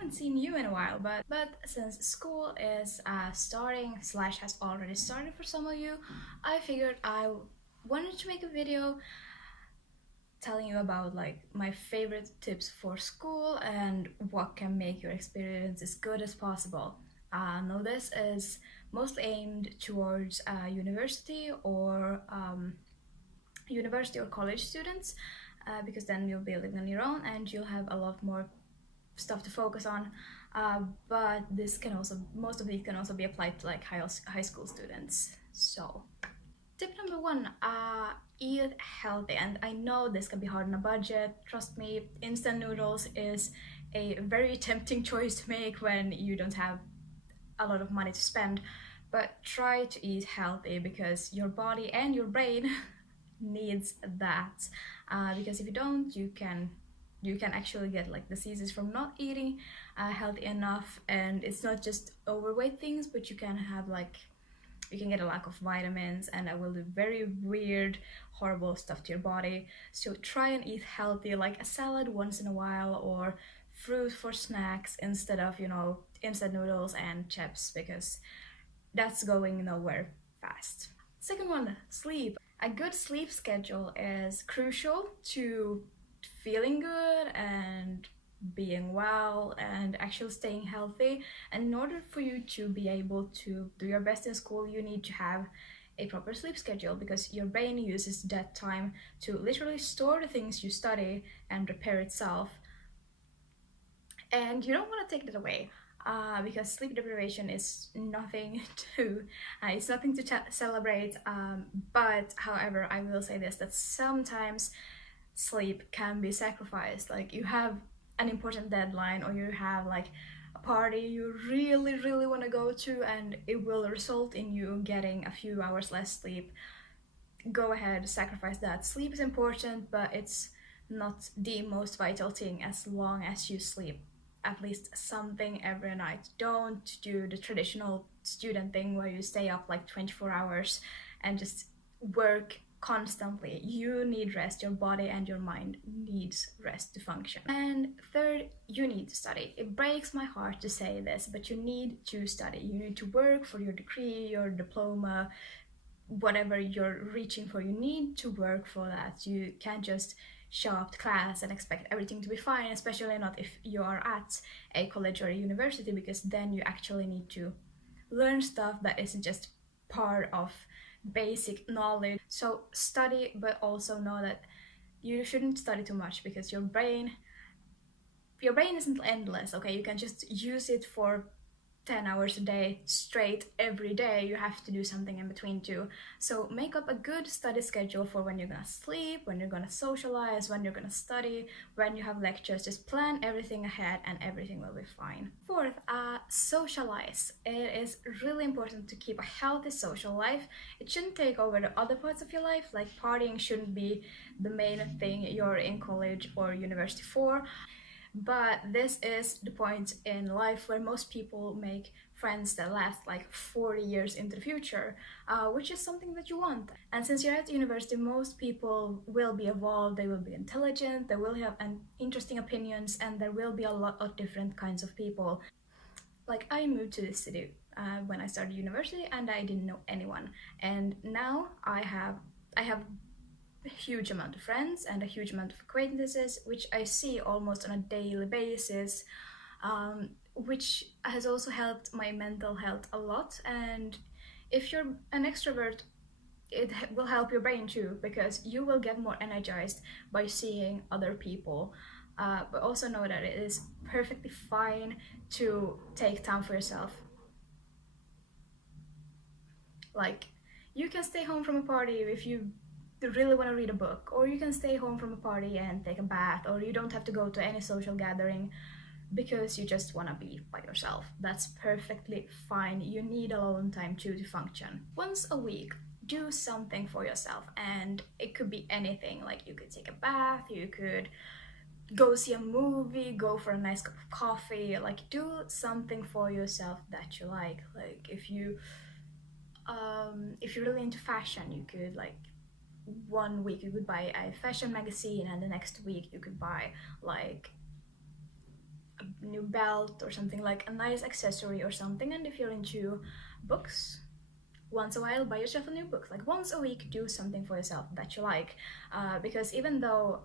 haven't seen you in a while, but since school is starting slash has already started for some of you, I figured I wanted to make a video telling you about like my favorite tips for school and what can make your experience as good as possible. Now this is mostly aimed towards university or college students, because then you'll be living on your own and you'll have a lot more stuff to focus on. But this can also, most of these can also be applied to like high school students. So tip number one, eat healthy. And I know this can be hard on a budget. Trust me, instant noodles is a very tempting choice to make when you don't have a lot of money to spend. But try to eat healthy because your body and your brain needs that. Because if you don't, you can actually get like diseases from not eating healthy enough. And it's not just overweight things, but you can have like, you can get a lack of vitamins, and that will do very weird, horrible stuff to your body. So try and eat healthy, like a salad once in a while, or fruit for snacks instead of, you know, instant noodles and chips, because that's going nowhere fast. Second one, sleep. A good sleep schedule is crucial to feeling good and being well and actually staying healthy. And in order for you to be able to do your best in school, you need to have a proper sleep schedule, because your brain uses that time to literally store the things you study and repair itself. And you don't want to take that away, because sleep deprivation is nothing to it's nothing to celebrate. But however, I will say this, that sometimes sleep can be sacrificed. Like you have an important deadline, or you have like a party you really want to go to, and it will result in you getting a few hours less sleep. Go ahead, sacrifice that. Sleep is important, but it's not the most vital thing as long as you sleep at least something every night. Don't do the traditional student thing where you stay up like 24 hours and just work constantly. You need rest. Your body and your mind needs rest to function. And third, you need to study. It breaks my heart to say this, but you need to study. You need to work for your degree, your diploma, whatever you're reaching for. You need to work for that. You can't just show up to class and expect everything to be fine, especially not if you are at a college or a university, because then you actually need to learn stuff that isn't just part of basic knowledge. So study, but also know that you shouldn't study too much, because your brain isn't endless. Okay, you can just use it for 10 hours a day straight every day. You have to do something in between too. So make up a good study schedule for when you're gonna sleep, when you're gonna socialize, when you're gonna study, when you have lectures. Just plan everything ahead and everything will be fine. Fourth, socialize. It is really important to keep a healthy social life. It shouldn't take over the other parts of your life. Like partying shouldn't be the main thing you're in college or university for. But this is the point in life where most people make friends that last like 40 years into the future, which is something that you want. And since you're at university, most people will be evolved, they will be intelligent, they will have interesting opinions, and there will be a lot of different kinds of people. Like I moved to this city when I started university, and I didn't know anyone. And now I have a huge amount of friends and a huge amount of acquaintances, which I see almost on a daily basis, which has also helped my mental health a lot. And if you're an extrovert, it will help your brain too, because you will get more energized by seeing other people. But also know that it is perfectly fine to take time for yourself. Like, you can stay home from a party if you really want to read a book, or you can stay home from a party and take a bath, or you don't have to go to any social gathering because you just want to be by yourself. That's perfectly fine. You need alone time too to function. Once a week, do something for yourself, and it could be anything. Like you could take a bath, you could go see a movie, go for a nice cup of coffee. Like do something for yourself that you like. Like if you're really into fashion, you could like one week you could buy a fashion magazine, and the next week you could buy like a new belt or something, like a nice accessory or something. And if you're into books, once a while buy yourself a new book. Like once a week, do something for yourself that you like, because even though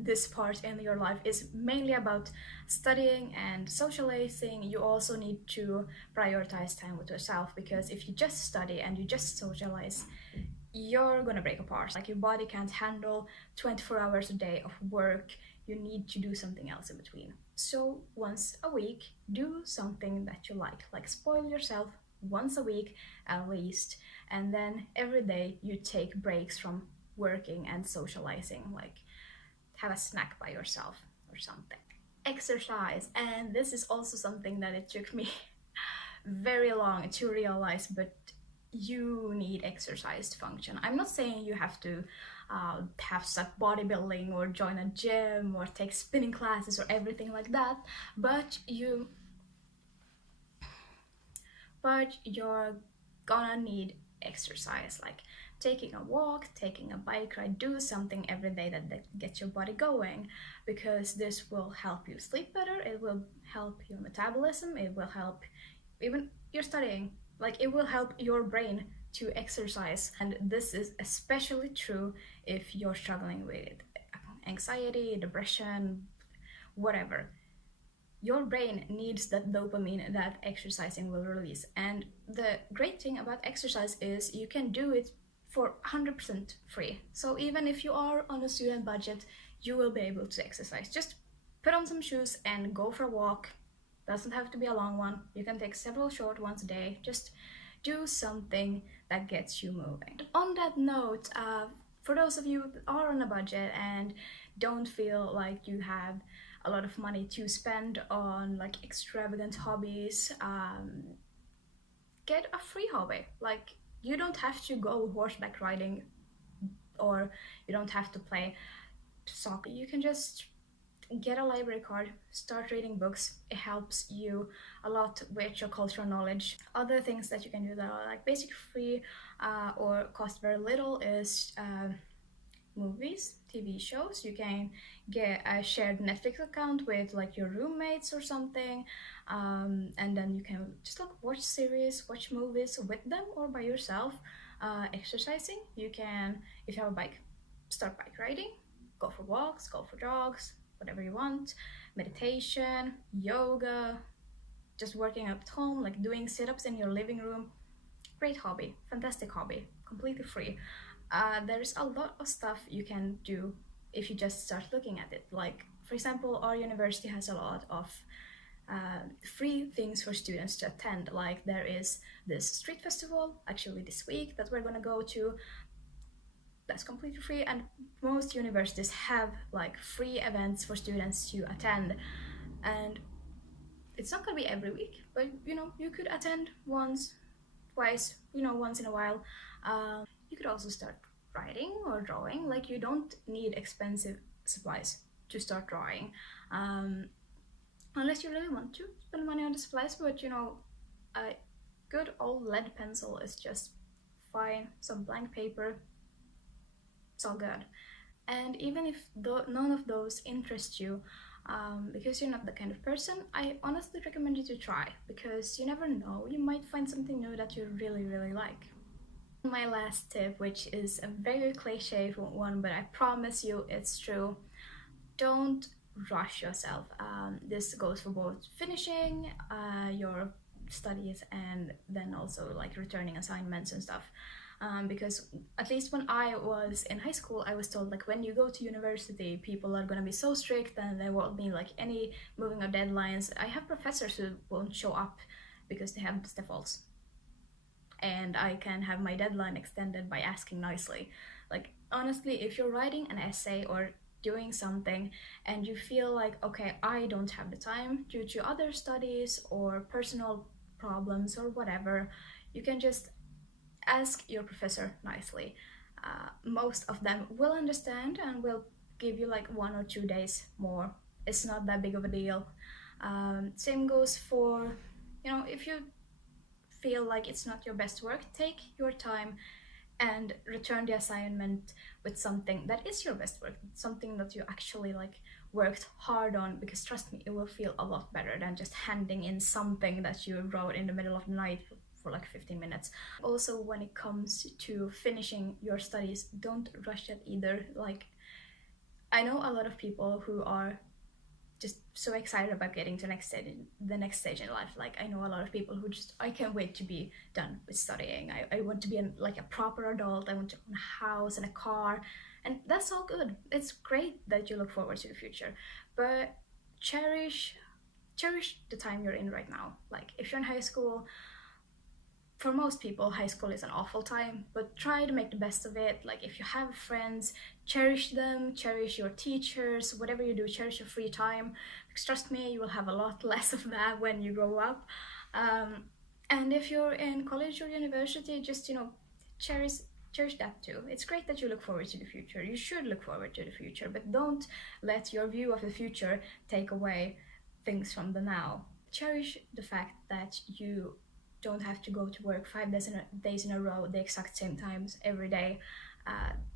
this part in your life is mainly about studying and socializing, you also need to prioritize time with yourself, because if you just study and you just socialize, you're gonna break apart. Like your body can't handle 24 hours a day of work. You need to do something else in between. So once a week, do something that you like spoil yourself once a week at least, and then every day you take breaks from working and socializing, like have a snack by yourself or something. Exercise, and this is also something that it took me very long to realize, but you need exercise to function. I'm not saying you have to have stuck bodybuilding or join a gym or take spinning classes or everything like that, but you're gonna need exercise, like taking a walk, taking a bike ride, do something every day that gets your body going, because this will help you sleep better, it will help your metabolism, it will help even your studying, like it will help your brain to exercise. And this is especially true if you're struggling with anxiety, depression, whatever. Your brain needs that dopamine that exercising will release. And the great thing about exercise is you can do it for 100% free. So even if you are on a student budget, you will be able to exercise. Just put on some shoes and go for a walk. Doesn't have to be a long one. You can take several short ones a day. Just do something that gets you moving. On that note, for those of you that are on a budget and don't feel like you have a lot of money to spend on like extravagant hobbies, get a free hobby. Like you don't have to go horseback riding, or you don't have to play soccer. You can just get a library card, start reading books. It helps you a lot with your cultural knowledge. Other things that you can do that are like basic free or cost very little is movies, TV shows. You can get a shared Netflix account with like your roommates or something, and then you can just like watch series, watch movies with them or by yourself. Exercising, you can, if you have a bike, start bike riding, go for walks, go for jogs, whatever you want. Meditation, yoga, just working out at home, like doing sit-ups in your living room. Great hobby, fantastic hobby, completely free. There's a lot of stuff you can do if you just start looking at it. Like, for example, our university has a lot of free things for students to attend. Like, there is this street festival, actually this week, that we're gonna go to. That's completely free, and most universities have like free events for students to attend. And it's not gonna be every week, but you know, you could attend once, twice, you know, once in a while. You could also start writing or drawing. Like you don't need expensive supplies to start drawing, unless you really want to spend money on the supplies. But you know, a good old lead pencil is just fine. Some blank paper, it's all good. And even if none of those interest you, because you're not the kind of person, I honestly recommend you to try, because you never know, you might find something new that you really, really like. My last tip, which is a very cliche one, but I promise you it's true. Don't rush yourself. This goes for both finishing your studies and then also like returning assignments and stuff. Because at least when I was in high school, I was told like when you go to university, people are gonna be so strict and there won't be like any moving of deadlines. I have professors who won't show up because they have defaults, and I can have my deadline extended by asking nicely. Like honestly, if you're writing an essay or doing something and you feel like, okay, I don't have the time due to other studies or personal problems or whatever, you can just ask your professor nicely. Most of them will understand and will give you like 1 or 2 days more. It's not that big of a deal. Same goes for, you know, if you feel like it's not your best work, take your time and return the assignment with something that is your best work, something that you actually like worked hard on, because trust me, it will feel a lot better than just handing in something that you wrote in the middle of the night for like 15 minutes. Also, when it comes to finishing your studies, don't rush it either. Like, I know a lot of people who are just so excited about getting to the next stage in life. Like, I know a lot of people who just, I can't wait to be done with studying. I want to be like a proper adult. I want to own a house and a car, and that's all good. It's great that you look forward to the future, but cherish the time you're in right now. Like, if you're in high school, for most people, high school is an awful time, but try to make the best of it. Like, if you have friends, cherish them, cherish your teachers, whatever you do, cherish your free time. Because trust me, you will have a lot less of that when you grow up. And if you're in college or university, just, cherish that too. It's great that you look forward to the future. You should look forward to the future, but don't let your view of the future take away things from the now. Cherish the fact that you don't have to go to work 5 days in a row, the exact same times every day.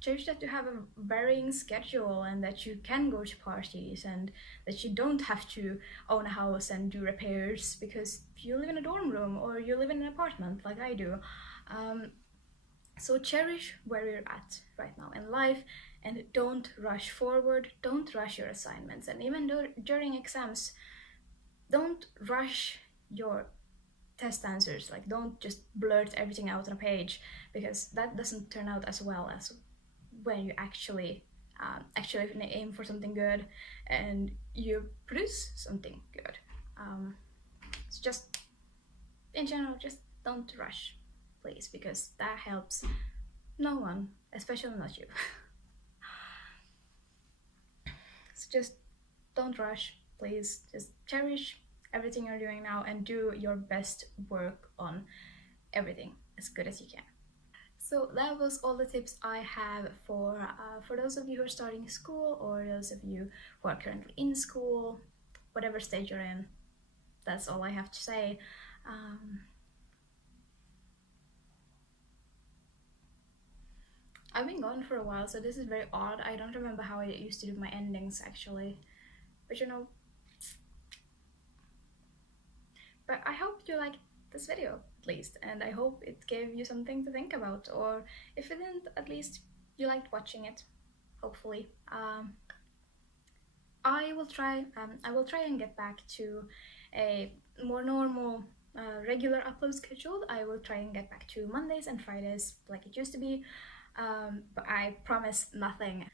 Cherish that you have a varying schedule, and that you can go to parties, and that you don't have to own a house and do repairs because you live in a dorm room or you live in an apartment like I do. So cherish where you're at right now in life, and don't rush forward. Don't rush your assignments, and even during exams, don't rush your test answers. Like, don't just blurt everything out on a page, because that doesn't turn out as well as when you actually aim for something good and you produce something good. It's just, in general, just don't rush, please, because that helps no one, especially not you. So just don't rush, please. Just cherish everything you're doing now and do your best work on everything as good as you can. So that was all the tips I have for those of you who are starting school, or those of you who are currently in school, whatever stage you're in. That's all I have to say. I've been gone for a while, so this is very odd. I don't remember how I used to do my endings actually, but but I hope you liked this video at least, and I hope it gave you something to think about, or if it didn't, at least you liked watching it, hopefully. I will try and get back to a more normal regular upload schedule. I will try and get back to Mondays and Fridays like it used to be, but I promise nothing.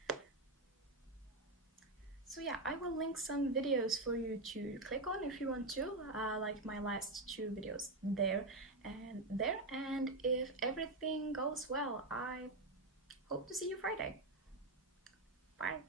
So yeah, I will link some videos for you to click on if you want to, like my last 2 videos there. And if everything goes well, I hope to see you Friday. Bye.